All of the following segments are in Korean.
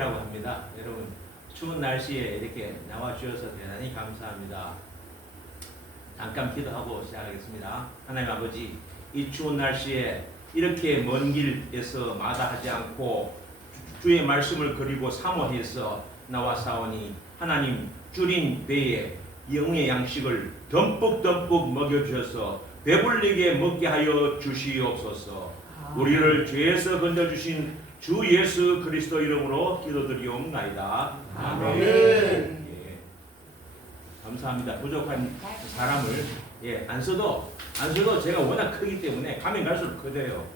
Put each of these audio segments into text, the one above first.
사원이라고 합니다. 여러분 추운 날씨에 이렇게 나와 주셔서 대단히 감사합니다. 잠깐 기도하고 시작하겠습니다. 하나님 아버지, 이 추운 날씨에 이렇게 먼 길에서 마다하지 않고 주의 말씀을 그리고 사모해서 나와 사오니 하나님 줄인 배에 영의 양식을 듬뿍 먹여주셔서 배불리게 먹게 하여 주시옵소서. 우리를 죄에서 건져주신 주 예수 그리스도 이름으로 기도드리옵나이다. 아멘. 예. 감사합니다. 부족한 사람을 안 써도 제가 워낙 크기 때문에 가면 갈수록 커져요.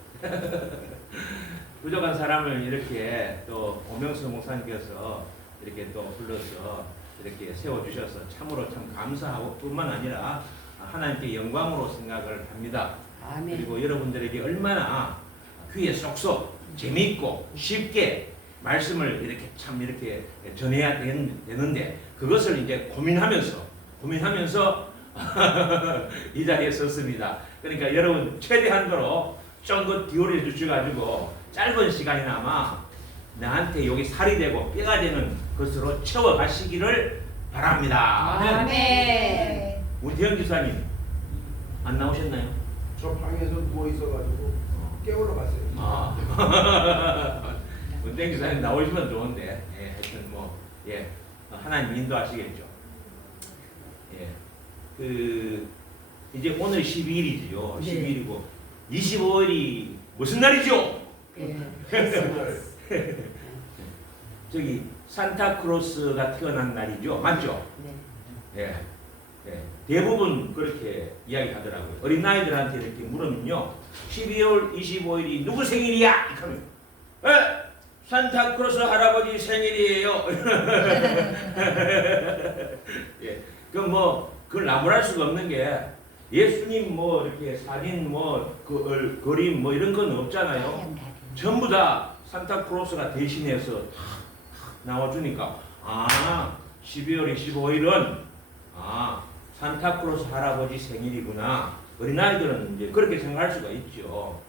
부족한 사람을 이렇게 또 오명수 목사님께서 이렇게 또 불러서 이렇게 세워주셔서 참으로 참 감사하고 뿐만 아니라 하나님께 영광으로 생각을 합니다. 아멘. 그리고 여러분들에게 얼마나 귀에 쏙쏙 재미있고 쉽게 말씀을 이렇게 참 이렇게 전해야 되는데 그것을 이제 고민하면서 이 자리에 섰습니다. 그러니까 여러분 최대한도로 쫑긋 기울여 주셔가지고 짧은 시간이나마 나한테 여기 살이 되고 뼈가 되는 것으로 채워가시기를 바랍니다. 아멘. 우리 대영 기사님 안 나오셨나요? 저 방에서 누워 있어가지고 깨우러 갔어요. 대영 기사님 나오시면 좋은데, 하여튼 하나님 인도하시겠죠. 이제 오늘 12일이죠. 12일이고 25일이 무슨 날이죠? 저기 산타크로스가 태어난 날이죠. 맞죠? 네. 대부분 그렇게 이야기하더라고요. 어린아이들한테 이렇게 물으면요. 12월 25일이 누구 생일이야? 이러면 산타크로스 할아버지 생일이에요. 그걸 나무랄 수가 없는 게 예수님 이렇게 사진 그림 이런 건 없잖아요. 전부 다 산타크로스가 대신해서 나와주니까 12월 25일은 산타크로스 할아버지 생일이구나. 어린아이들은 이제 그렇게 생각할 수가 있죠.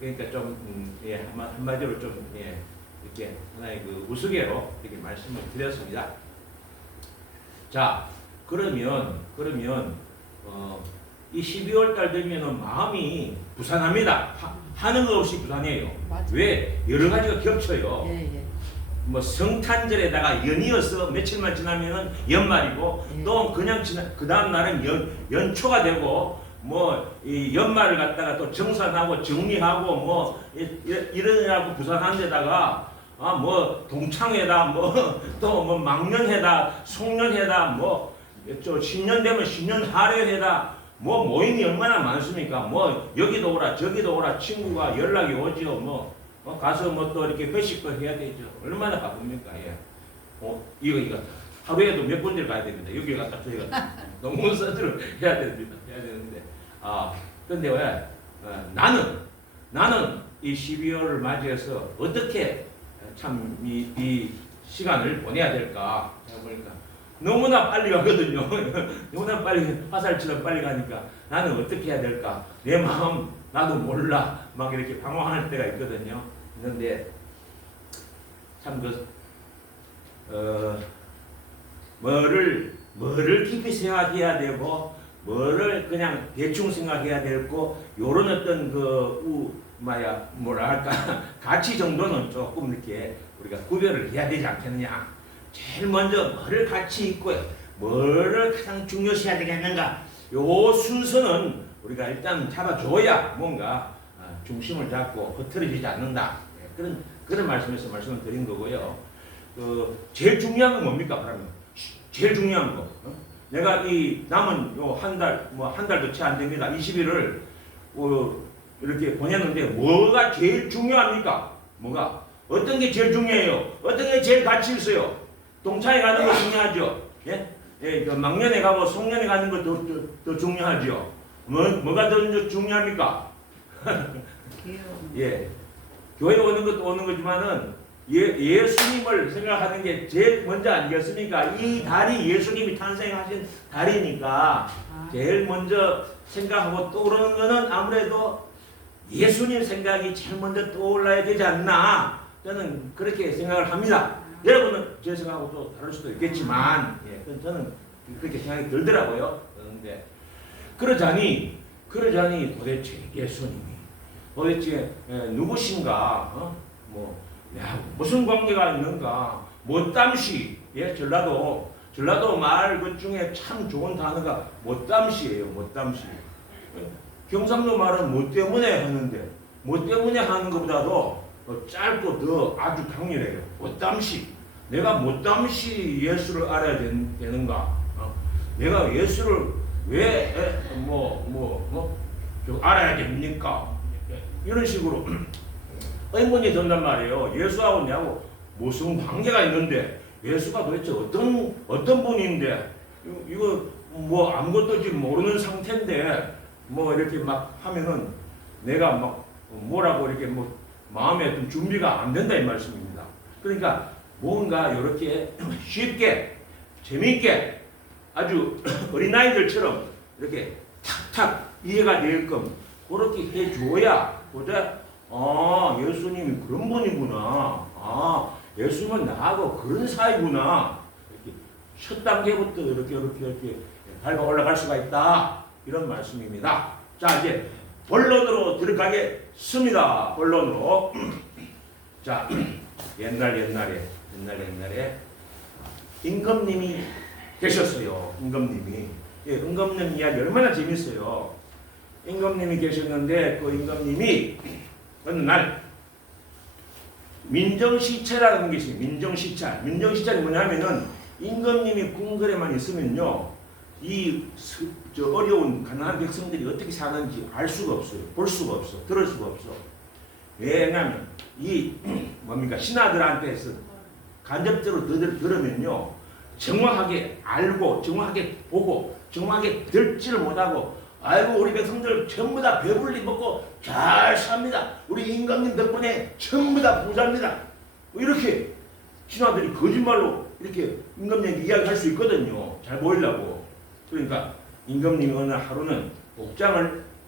그러니까 좀 한마디로 좀 이렇게 하나의 그 우스개로 이렇게 말씀을 드렸습니다. 자, 그러면 이 12월 달 되면은 마음이 부산합니다. 하는 거 없이 부산해요. 맞아요. 왜? 여러 가지가 겹쳐요. 예. 성탄절에다가 연이어서 며칠만 지나면은 연말이고 또 그냥 그 다음 날은 연초가 되고 이 연말을 갖다가 또 정산하고 정리하고 이러느라고 부산한 데다가 동창회다 또 막년회다 송년회다 신년 되면 신년 할애회다 모임이 얼마나 많습니까? 여기도 오라 저기도 오라 친구가 연락이 오죠. 가서 또 이렇게 회식도 해야 되죠. 얼마나 바쁩니까? 이거 하루에도 몇 군데를 가야 됩니다. 여기 갔다 저기 갔다 너무 서두를 해야 됩니다. 해야 되는데 근데 왜 나는 이 12월을 맞이해서 어떻게 참 이 시간을 보내야 될까? 제가 보니까 너무나 빨리 가거든요. 너무나 빨리 화살처럼 빨리 가니까 나는 어떻게 해야 될까? 내 마음 나도 몰라. 막 이렇게 방황할 때가 있거든요. 그런데 참 뭐를 깊이 생각해야 되고 뭐를 그냥 대충 생각해야 되고 요런 어떤 가치 정도는 조금 이렇게 우리가 구별을 해야 되지 않겠느냐. 제일 먼저 뭐를 가치 있고 뭐를 가장 중요시해야 되겠는가. 요 순서는 우리가 일단 잡아줘야 뭔가 중심을 잡고 흐트러지지 않는다. 그런 말씀에서 말씀을 드린 거고요. 제일 중요한 건 뭡니까? 그러면 제일 중요한 거. 내가 이 남은 요 한 달도 채 안 됩니다. 20일을 이렇게 보냈는데 뭐가 제일 중요합니까? 어떤 게 제일 중요해요? 어떤 게 제일 가치 있어요? 동창회 가는 거 중요하죠. 막년에 가고 송년회 가는 거 더 중요하죠. 뭐가 더 중요합니까? 교회 오는 것도 오는 거지만은 예수님을 생각하는 게 제일 먼저 아니겠습니까? 이 달이 예수님이 탄생하신 달이니까 제일 먼저 생각하고 떠오르는 거는 아무래도 예수님 생각이 제일 먼저 떠올라야 되지 않나. 저는 그렇게 생각을 합니다. 여러분은 제 생각하고 또 다를 수도 있겠지만, 예, 저는 그렇게 생각이 들더라고요. 그런데 그러자니 도대체 예수님이 도대체 누구신가? 야, 무슨 관계가 있는가? 못담시, 예, 전라도 말 그 중에 참 좋은 단어가 못담시예요. 못담시. 경상도 말은 뭐 때문에 하는데 뭐 때문에 하는 것보다도 더 짧고 더 아주 강렬해요. 못담시. 내가 못담시 예수를 알아야 되는가? 내가 예수를 왜 알아야 됩니까? 이런 식으로 의문이 든단 말이에요. 예수하고 내하고 무슨 관계가 있는데 예수가 도대체 어떤 분인데 이거 뭐 아무것도 지금 모르는 상태인데 뭐 이렇게 막 하면은 내가 막 뭐라고 이렇게 뭐 마음에 좀 준비가 안 된다 이 말씀입니다. 그러니까 뭔가 이렇게 쉽게 재미있게 아주 어린아이들처럼 이렇게 탁탁 이해가 되게끔 그렇게 해줘야 보자. 예수님이 그런 분이구나. 예수님은 나하고 그런 사이구나. 이렇게 첫 단계부터 이렇게 밟아 올라갈 수가 있다. 이런 말씀입니다. 자, 이제 본론으로 들어가겠습니다. 본론으로. 자, 옛날에 임금님이 계셨어요. 임금님이. 예, 임금님 이야기 얼마나 재밌어요. 임금님이 계셨는데 그 임금님이 어느 날 민정시찰이라는 게 있어요. 민정시찰이 뭐냐면은 임금님이 궁궐에만 있으면요, 어려운 가난한 백성들이 어떻게 사는지 알 수가 없어요. 볼 수가 없어. 들을 수가 없어. 왜냐하면 신하들한테서 간접적으로 들으면요, 정확하게 알고 정확하게 보고 정확하게 듣지를 못하고, 아이고 우리 백성들 전부 다 배불리 먹고 잘 삽니다. 우리 임금님 덕분에 전부 다 부자입니다. 이렇게 신하들이 거짓말로 이렇게 임금님에게 이야기할 수 있거든요. 잘 보이려고. 그러니까 임금님이 어느 하루는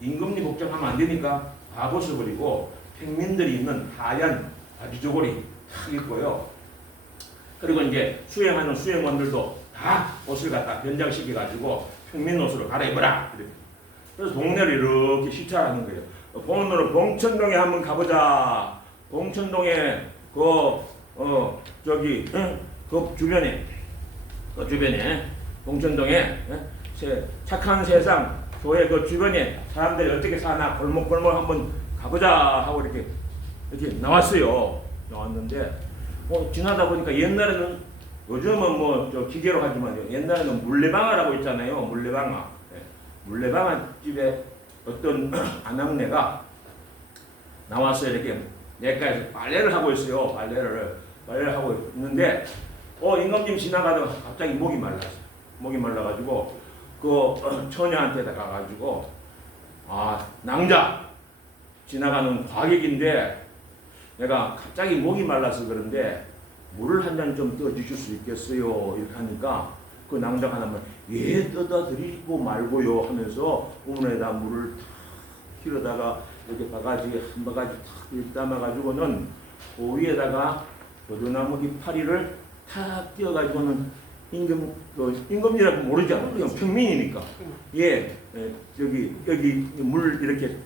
임금님 복장하면 안 되니까 다 벗어버리고 평민들이 입는 하얀 바지저고리 탁 입고요. 그리고 이제 수행하는 수행원들도 다 옷을 갖다 변장시켜가지고 평민 옷으로 갈아입어라. 그래서 동네를 이렇게 시찰하는 거예요. 오늘은 봉천동에 한번 가보자. 봉천동에 그 주변에 봉천동에 착한 세상 교회 그 주변에 사람들이 어떻게 사나 골목골목 한번 가보자 하고 이렇게 나왔어요. 나왔는데 지나다 보니까 옛날에는, 요즘은 기계로 하지만 옛날에는 물레방아라고 있잖아요. 물레방아 집에 어떤 아낙네가 나와서 이렇게 내과에서 빨래를 하고 있어요. 빨래를 하고 있는데 임금님 지나가다가 갑자기 목이 말라가지고 그 처녀한테 가가지고 낭자 지나가는 과객인데 내가 갑자기 목이 말라서 그런데 물을 한 잔 좀 떠주실 수 있겠어요? 이렇게 하니까 그 낭자가 하나만 떠다 드리고 말고요 하면서 우물에다 물을 탁 길어다가 이렇게 한 바가지 탁 담아가지고는 그 위에다가 버드나무 이파리를 탁 띄어가지고는 임금이라고 모르잖아. 그냥 평민이니까. 여기 물 이렇게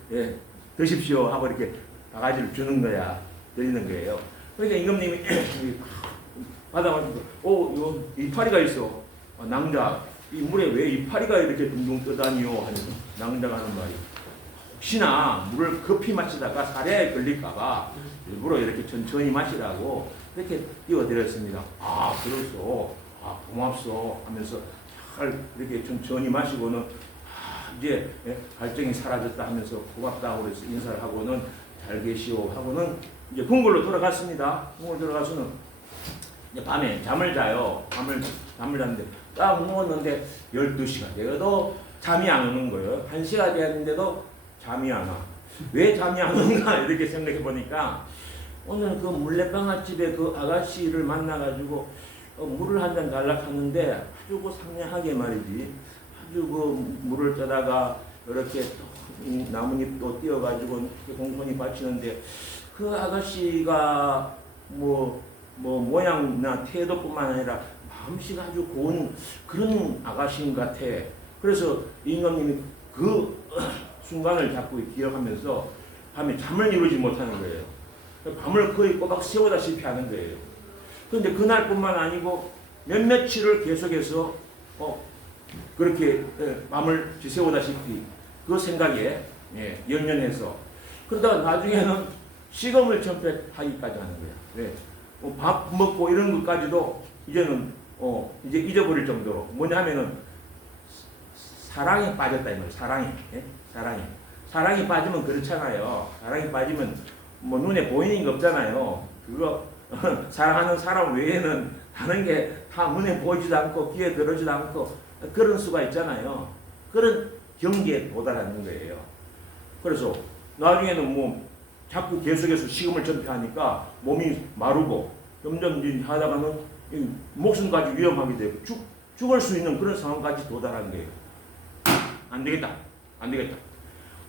드십시오 하고 이렇게 바가지를 드리는 거예요. 그러니까 임금님이 받아가지고 요 이파리가 있어. 낭자, 이 물에 왜 이파리가 이렇게 둥둥 떠다니요 하는 낭자가 하는 말이, 혹시나 물을 급히 마시다가 사례에 걸릴까봐 일부러 이렇게 천천히 마시라고 이렇게 띄워드렸습니다. 그래서 고맙소 하면서 잘 이렇게 천천히 마시고는 이제 갈증이 사라졌다 하면서 고맙다고 그래서 인사를 하고는 잘 계시오 하고는 이제 궁궐로 돌아갔습니다. 궁궐 들어가서는 이제 밤에 잠을 자요. 잠을 잤는데 딱 누웠는데 12시가 되어도 잠이 안 오는 거예요. 1시가 됐는데도 잠이 안 와. 왜 잠이 안 오는가 이렇게 생각해 보니까 오늘 그 물레방아 집에 그 아가씨를 만나가지고 물을 한 잔 달라고 하는데 아주 그 상냥하게 말이지, 아주 그 물을 떠다가 이렇게 나뭇잎도 띄어가지고 공손히 바치는데 그 아가씨가 모양이나 태도뿐만 아니라 마음씨가 아주 고운 그런 아가씨인 것 같아. 그래서 임금님이 그 순간을 자꾸 기억하면서 밤에 잠을 이루지 못하는 거예요. 밤을 거의 꼬박 새우다시피 하는 거예요. 그런데 그날뿐만 아니고 몇몇치를 계속해서 그렇게 밤을 지새우다시피 그 생각에 연연해서 그러다가 나중에는 식음을 전폐하기까지 하는 거야. 밥 먹고 이런 것까지도 이제는 이제 잊어버릴 정도로 뭐냐면은 사랑에 빠졌다 이 말이에요. 사랑이 빠지면 그렇잖아요. 사랑이 빠지면 뭐 눈에 보이는 게 없잖아요. 그거 사랑하는 사람 외에는 다른 게 다 눈에 보이지도 않고 귀에 들어오지도 않고 그런 수가 있잖아요. 그런 경계에 도달하는 거예요. 그래서 나중에는 뭐 자꾸 계속해서 식음을 전폐하니까 몸이 마르고 점점 하다가는 목숨까지 위험하게 되고 죽을 수 있는 그런 상황까지 도달하는 거예요. 안 되겠다.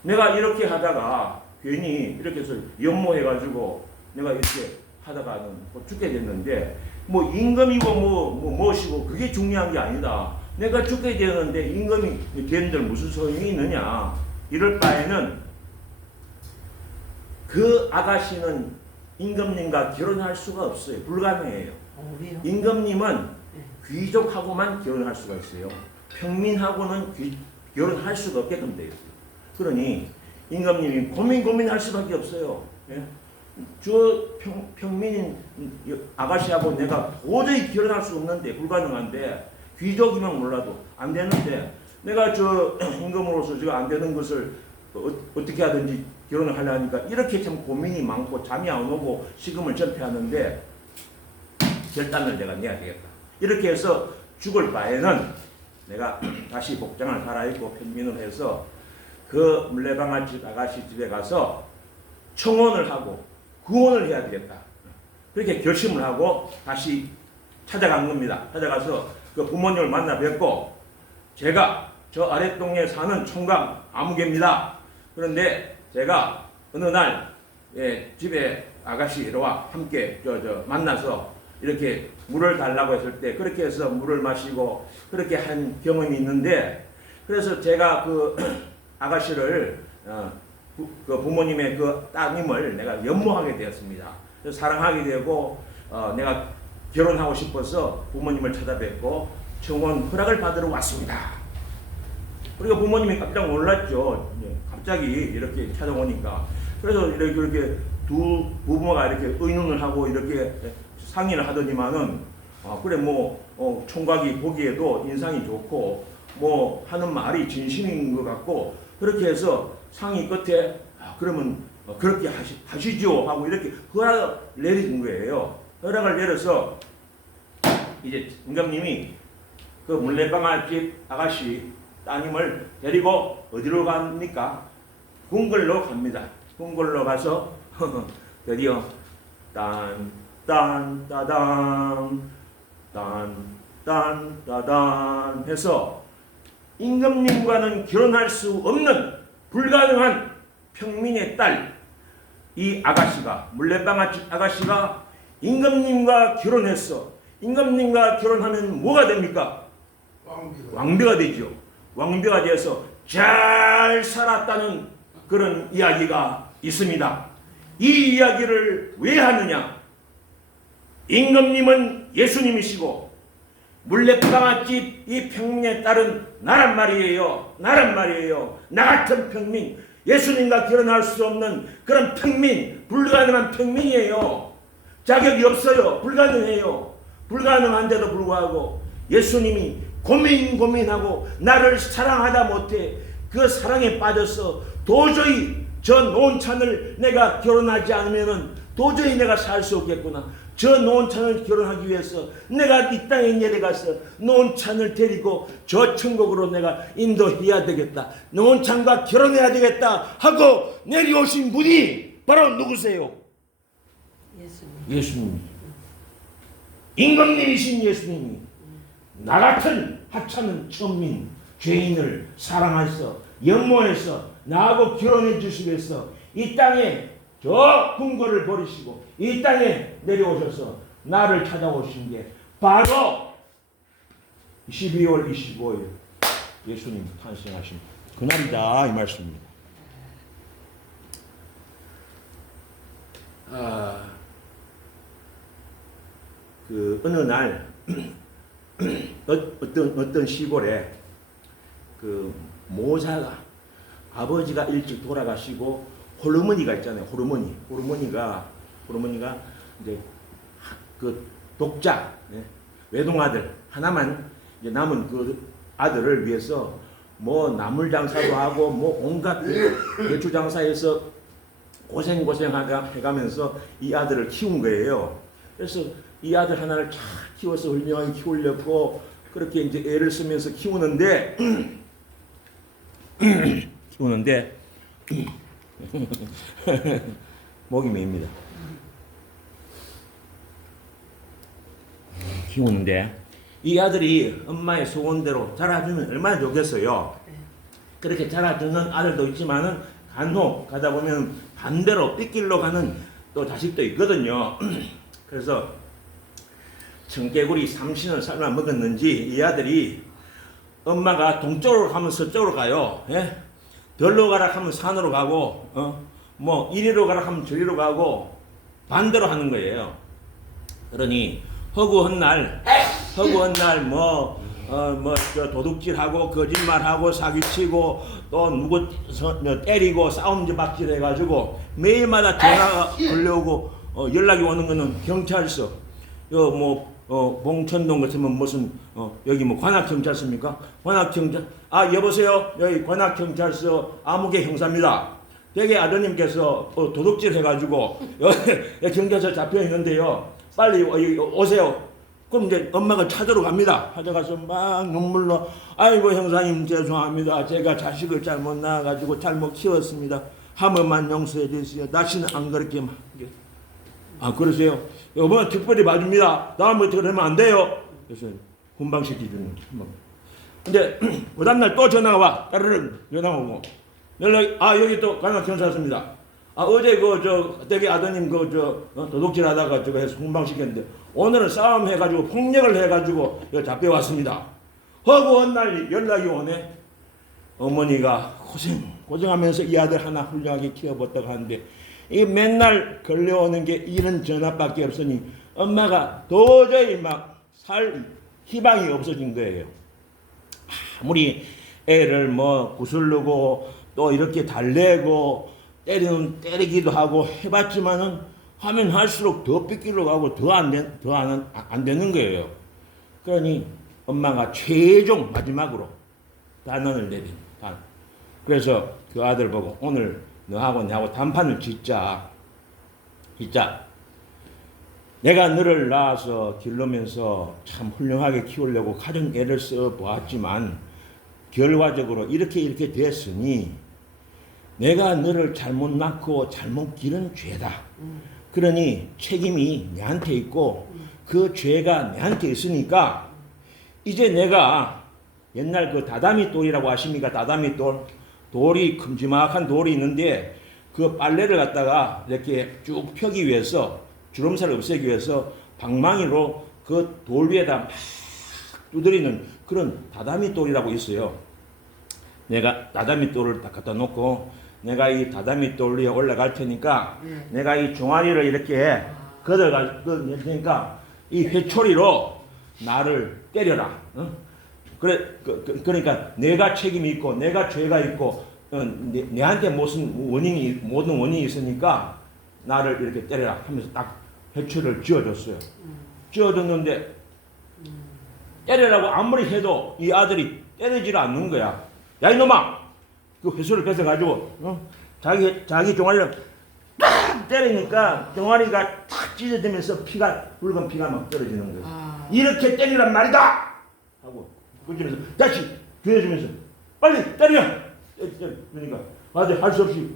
내가 이렇게 하다가 괜히 이렇게 해서 연모해가지고 내가 이렇게 하다가는 죽게 됐는데 뭐 임금이고 무엇이고 그게 중요한 게 아니다. 내가 죽게 되었는데 임금이 되는데 무슨 소용이 있느냐. 이럴 바에는 그 아가씨는 임금님과 결혼할 수가 없어요. 불가능해요. 왜요? 임금님은 귀족하고만 결혼할 수가 있어요. 평민하고는 결혼할 수가 없게끔 되어 있어요. 그러니 임금님이 고민할 수밖에 없어요. 저 평민인 아가씨하고 내가 도저히 결혼할 수 없는데 불가능한데 귀족이면 몰라도 안 되는데 내가 저 임금으로서 제가 안 되는 것을 어떻게 하든지 결혼을 하려니까 이렇게 참 고민이 많고 잠이 안 오고 식음을 전폐하는데 결단을 내가 내야 되겠다. 이렇게 해서 죽을 바에는 내가 다시 복장을 갈아입고 편민을 해서 그 물레방아집 아가씨 집에 가서 청혼을 하고 구원을 해야 되겠다. 그렇게 결심을 하고 다시 찾아간 겁니다. 찾아가서 그 부모님을 만나 뵙고 제가 저 아랫동에 사는 총각 아무개입니다. 그런데 제가 어느 날 집에 아가씨와 함께 만나서 이렇게 물을 달라고 했을 때 그렇게 해서 물을 마시고 그렇게 한 경험이 있는데 그래서 제가 그 아가씨를 그 부모님의 그 따님을 내가 연모하게 되었습니다. 그래서 사랑하게 되고 내가 결혼하고 싶어서 부모님을 찾아뵙고 청혼 허락을 받으러 왔습니다. 그리고 부모님이 깜짝 놀랐죠. 갑자기 이렇게 찾아오니까. 그래서 이렇게 두 부모가 이렇게 의논을 하고 이렇게 상의를 하더니만은 그래 총각이 보기에도 인상이 좋고 뭐 하는 말이 진심인 것 같고 그렇게 해서 상의 끝에 그러면 그렇게 하시죠 하고 이렇게 허락을 내린 거예요. 허락을 내려서 이제 임금님이 그 물레방아집 아가씨 따님을 데리고 어디로 갑니까? 궁궐로 갑니다. 궁궐로 가서 드디어 딴 해서 임금님과는 결혼할 수 없는 불가능한 평민의 딸 이 아가씨가 물레방아집 아가씨가 임금님과 결혼했어. 임금님과 결혼하면 뭐가 됩니까? 왕비가 되죠. 왕비가 되어서 잘 살았다는 그런 이야기가 있습니다. 이 이야기를 왜 하느냐? 임금님은 예수님이시고 물레방아집 이 평민의 딸은 나란 말이에요. 나 같은 평민, 예수님과 결혼할 수 없는 그런 평민, 불가능한 평민이에요. 자격이 없어요. 불가능해요. 불가능한데도 불구하고 예수님이 고민하고 나를 사랑하다 못해 그 사랑에 빠져서 도저히 저 노원찬을 내가 결혼하지 않으면 도저히 내가 살 수 없겠구나. 저 노원찬을 결혼하기 위해서 내가 이 땅에 내려가서 노원찬을 데리고 저 천국으로 내가 인도해야 되겠다. 노원찬과 결혼해야 되겠다 하고 내려오신 분이 바로 누구세요? 예수님. 임금님이신 예수님이 나 같은 하찮은 천민 죄인을 사랑해서 연모해서 나하고 결혼해 주시기 위해서 이 땅에 저 궁궐을 버리시고 이 땅에 내려오셔서 나를 찾아오신 게 바로 12월 25일 예수님 탄생하신 그날이다 이 말씀입니다. 그 어느 날 어떤 시골에 그 모사가 아버지가 일찍 돌아가시고 홀어머니가 있잖아요. 홀어머니가 이제 그 독자 외동아들 하나만 이제 남은 그 아들을 위해서 뭐 나물 장사도 하고 뭐 온갖 배추 장사해서 해가면서 이 아들을 키운 거예요. 그래서 이 아들 하나를 잘 키워서 훌륭하게 키우려고 그렇게 이제 애를 쓰면서 키우는데 목이 메입니다. 키우는데 이 아들이 엄마의 소원대로 자라주면 얼마나 좋겠어요. 그렇게 자라주는 아들도 있지만은 간혹 가다 보면 반대로 삐길로 가는 또 자식도 있거든요. 그래서 청개구리 삼신을 삶아 먹었는지 이 아들이 엄마가 동쪽으로 가면 서쪽으로 가요. 예? 별로 가라 하면 산으로 가고 뭐 이리로 가라 하면 저리로 가고 반대로 하는 거예요. 그러니 허구한 날 저 도둑질하고 거짓말하고 사기치고 또 누구 때리고 싸움질 해가지고 매일마다 전화가 걸려오고 연락이 오는 거는 경찰서 봉천동 같으면 무슨 여기 뭐 관악경찰서입니까? 관악경찰 여보세요 여기 관악경찰서 아무개 형사입니다. 되게 아드님께서 도둑질 해가지고 여기 경찰서 잡혀 있는데요. 빨리 오세요. 그럼 이제 엄마가 찾으러 갑니다. 찾아가서 막 눈물로 아이고 형사님 죄송합니다. 제가 자식을 잘못 낳아가지고 잘못 키웠습니다. 한 번만 용서해 주세요. 다시는 안 그렇게 막. 그러세요? 이번엔 특별히 봐줍니다. 다음부터 그러면 안 돼요. 그래서 훈방시키주는 거죠. 근데 그 다음날 또 전화가 와. 따르릉 전화 오고 연락이 여기 또 관악경찰서입니다. 어제 되게 아드님 도둑질 하다가 저거 해서 훈방시켰는데 오늘은 싸움 해가지고 폭력을 해가지고 잡혀왔습니다. 허구한 날 연락이 오네. 어머니가 고생하면서 이 아들 하나 훌륭하게 키워봤다고 하는데 이 맨날 걸려오는 게 이런 전화밖에 없으니 엄마가 도저히 막 살 희망이 없어진 거예요. 아무리 애를 뭐 구슬르고 또 이렇게 달래고 때리기도 하고 해봤지만은 하면 할수록 더 삐끼러 가고 더 안 되는 거예요. 그러니 엄마가 최종 마지막으로 단언을 내린 단. 그래서 그 아들 보고 오늘 너하고 내하고 단판을 짓자. 내가 너를 낳아서 길러면서 참 훌륭하게 키우려고 가정 애를 써 보았지만 결과적으로 이렇게 됐으니 내가 너를 잘못 낳고 잘못 기른 죄다. 그러니 책임이 내한테 있고 그 죄가 내한테 있으니까 이제 내가 옛날 그 다다미 돌이라고 아십니까? 다다미 돌이 큼지막한 돌이 있는데 그 빨래를 갖다가 이렇게 쭉 펴기 위해서 주름살을 없애기 위해서 방망이로 그 돌 위에다 막 두드리는 그런 다다미 돌이라고 있어요. 내가 다다미 돌을 딱 갖다 놓고 내가 이 다다미 돌 위에 올라갈 테니까 내가 이 종아리를 이렇게 걷어갈 테니까 이 회초리로 나를 때려라. 그러니까 내가 책임이 있고 내가 죄가 있고 내한테 모든 원인이 있으니까 나를 이렇게 때려라 하면서 딱 회초리를 쥐어줬어요. 쥐어줬는데 때리라고 아무리 해도 이 아들이 때리지를 않는 거야. 야 이놈아! 그 회초리를 뺏어가지고 자기 종아리를 딱 때리니까 종아리가 탁 찢어지면서 붉은 피가 막 떨어지는 거야. 이렇게 때리란 말이다! 하고 그러면서 다시 쥐어주면서 빨리 때려! 그러니까 아주 할 수 없이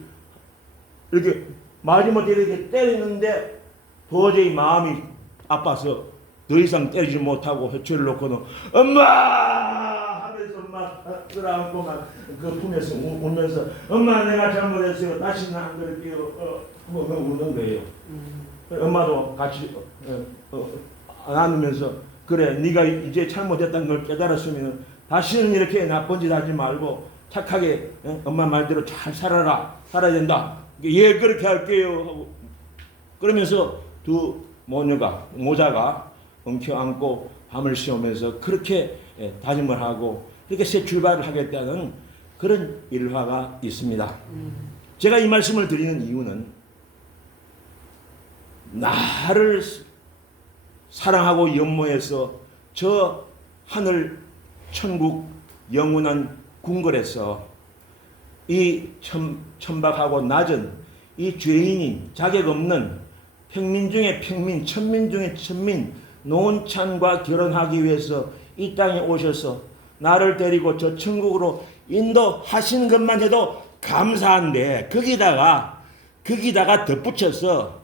이렇게 마지못해 이렇게 때리는데 도저히 마음이 아파서 더 이상 때리지 못하고 회초리를 놓고는 엄마! 하면서 막 끌어안고 막 그 품에서 울면서 엄마 내가 잘못했어요. 다시는 안 그럴게요. 뭐 우는 거예요. 엄마도 같이 나누면서 그래 네가 이제 잘못했다는 걸 깨달았으면 다시는 이렇게 나쁜 짓 하지 말고 착하게 엄마 말대로 잘 살아야 된다. 예 그렇게 할게요 하고 그러면서 두 모자가 엉켜안고 밤을 새우면서 그렇게 다짐을 하고 이렇게 새 출발을 하겠다는 그런 일화가 있습니다. 제가 이 말씀을 드리는 이유는 나를 사랑하고 연모해서 저 하늘 천국 영원한 궁궐에서 이 천박하고 낮은 이 죄인인 자격 없는 평민 중에 평민, 천민 중에 천민 노은찬과 결혼하기 위해서 이 땅에 오셔서 나를 데리고 저 천국으로 인도하시는 것만 해도 감사한데 거기다가 덧붙여서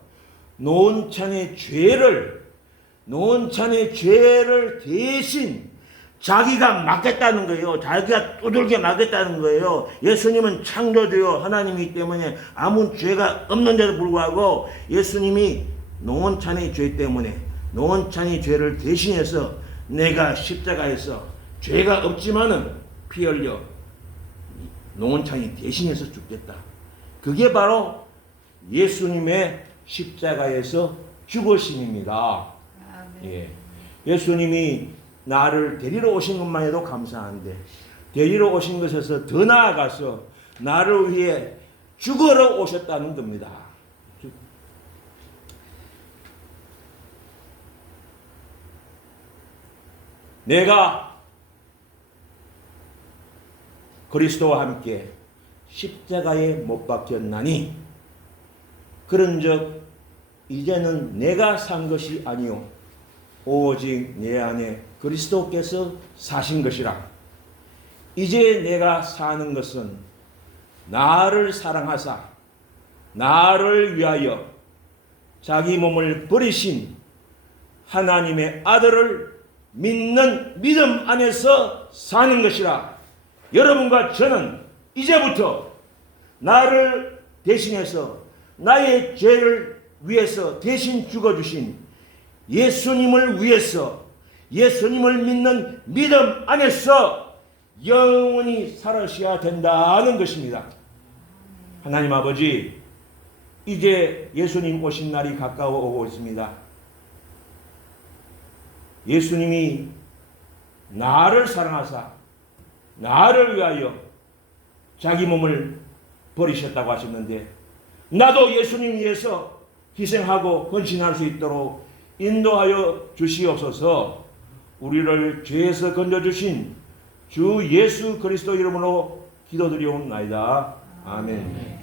노은찬의 죄를 대신 자기가 맡겠다는 거예요. 자기가 두들겨 맡겠다는 거예요. 예수님은 창조주요 하나님이기 때문에 아무 죄가 없는데도 불구하고 예수님이 노원찬의 죄 때문에 노원찬의 죄를 대신해서 내가 십자가에서 죄가 없지만은 피 흘려 노원찬이 대신해서 죽겠다. 그게 바로 예수님의 십자가에서 죽으심입니다. 예. 예수님이 나를 데리러 오신 것만 해도 감사한데 데리러 오신 것에서 더 나아가서 나를 위해 죽으러 오셨다는 겁니다. 내가 그리스도와 함께 십자가에 못 박혔나니 그런즉 이제는 내가 산 것이 아니요 오직 내 안에 그리스도께서 사신 것이라. 이제 내가 사는 것은 나를 사랑하사 나를 위하여 자기 몸을 버리신 하나님의 아들을 믿는 믿음 안에서 사는 것이라. 여러분과 저는 이제부터 나를 대신해서 나의 죄를 위해서 대신 죽어주신 예수님을 위해서 예수님을 믿는 믿음 안에서 영원히 살아셔야 된다는 것입니다. 하나님 아버지, 이제 예수님 오신 날이 가까워 오고 있습니다. 예수님이 나를 사랑하사 나를 위하여 자기 몸을 버리셨다고 하셨는데 나도 예수님 위해서 희생하고 헌신할 수 있도록 인도하여 주시옵소서. 우리를 죄에서 건져주신 주 예수 그리스도 이름으로 기도드리옵나이다. 아멘.